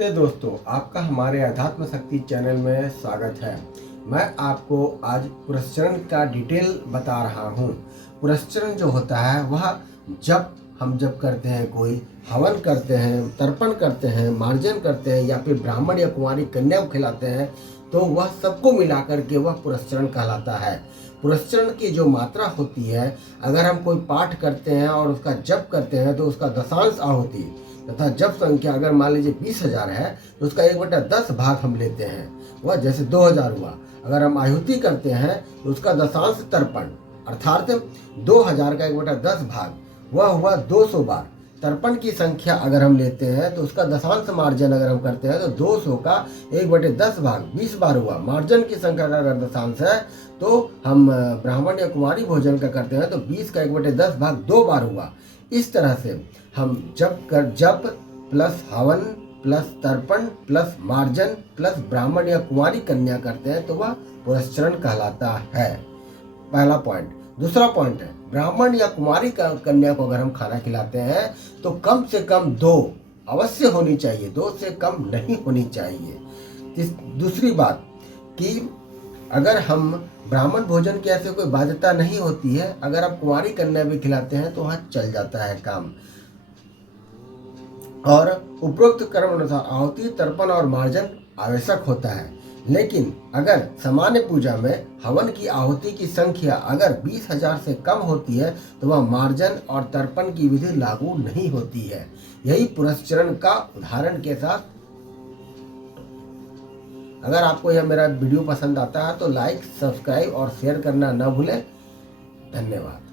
नमस्ते दोस्तों, आपका हमारे अध्यात्म शक्ति चैनल में स्वागत है। मैं आपको आज पुरस्चरण का डिटेल बता रहा हूँ। पुरस्चरण जो होता है वह जब करते हैं, कोई हवन करते हैं, तर्पण करते हैं, मार्जन करते हैं या फिर ब्राह्मण या कुंवारी कन्या को खिलाते हैं, तो वह सबको मिलाकर के वह पुरस्चरण कहलाता है। पुरस्चरण की जो मात्रा होती है, अगर हम कोई पाठ करते हैं और उसका जप करते हैं तो उसका दशांश आहुति तथा जप संख्या अगर मान लीजिए 20,000 है तो उसका 1/10 भाग हम लेते हैं, वह जैसे 2000 हुआ। अगर हम आहुति करते हैं तो उसका दशांश तर्पण अर्थात 2000 का 1/10 भाग वह हुआ 200 बार। तर्पण की संख्या अगर हम लेते हैं तो उसका दशांश मार्जन अगर हम करते हैं तो 200 का 1/10 भाग 20 बार हुआ। मार्जन की संख्या का अगर दशांश है तो हम ब्राह्मण या कुमारी भोजन का करते हैं तो 20 का 1/10 भाग 2 बार हुआ। इस तरह से हम जप प्लस हवन प्लस तर्पण प्लस मार्जन प्लस ब्राह्मण या कुंवारी कन्या करते हैं तो वह पुरस्चरण कहलाता है। पहला पॉइंट। दूसरा पॉइंट है, ब्राह्मण या कुंवारी कन्या को अगर हम खाना खिलाते हैं तो कम से कम 2 अवश्य होनी चाहिए, 2 से कम नहीं होनी चाहिए। दूसरी बात कि अगर हम ब्राह्मण भोजन की ऐसे कोई बाध्यता नहीं होती है, अगर आप कुंवारी कन्या भी खिलाते हैं तो वह चल जाता है काम। और उपरोक्त कर्म अनुसार आहुति, तर्पण और मार्जन आवश्यक होता है, लेकिन अगर सामान्य पूजा में हवन की आहुति की संख्या अगर 20,000 से कम होती है तो वह मार्जन और तर्पण की विधि लागू नहीं होती है। यही पुरस्चरण का उदाहरण के साथ। अगर आपको यह मेरा वीडियो पसंद आता है तो लाइक, सब्सक्राइब और शेयर करना न भूलें। धन्यवाद।